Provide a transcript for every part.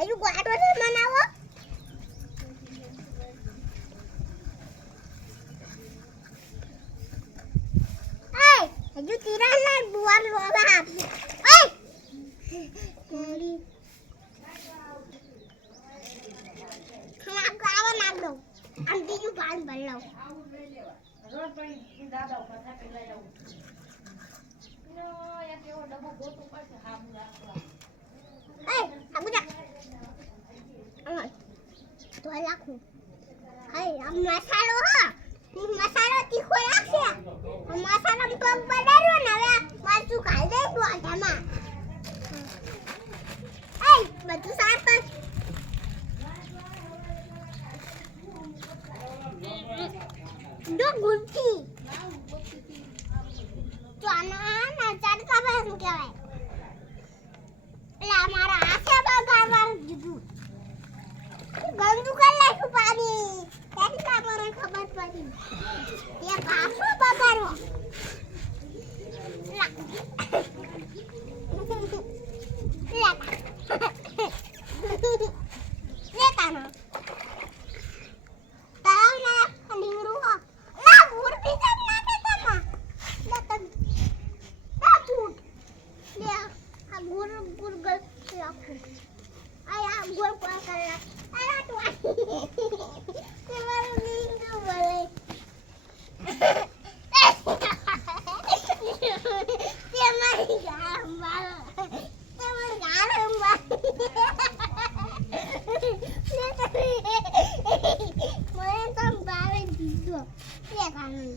હજુ ગાડો ને મનાવો હજુ તીરા ના બુઆ લોવા આપી કોલી ખાના ગાવા નાખ દો આમ બીજું પાણી ભરી લઉં રોજ પાણી દાદા ઉપર થાકે લઈ આવું નો યા કેવો ડબ્બો ગોતો પડશે હામુ રાખવા આબુજા તો લાખું હાય આમ મસાલો મસાલો તીખો રાખશે મસાલા પગ બડાડ્યો ને હવે મારું ખાઈ દે બોટામાં બધું સાફ કર દો ગુંઠી તો આના ચડકા પર શું કહેવાય એટલે અમારા હાથે બગાડવાનું દીધું ગંદુ કરી નાખ્યું પાણી તેની કામરે ખબર પડી એ પાછો બગાડો લેતાનો તાવના લીંગડું ના ગુર પીતા નાખે તમાં લતન બાપુટ લે આ ગુર ગુર ગલ રાખો આ ગુર પર કર આ તો તે મારું લીંગડું બોલે તે મારી ગામ વાળો તે મારી ગામ વાળો મને તો બાવે દીધો લે કાનું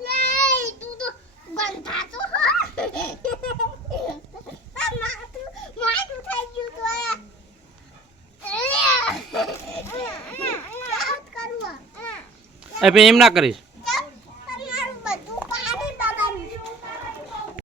નહીં તું તો ગંધા તો માથું થઈ ગયું તો એ એમ ના કરીશ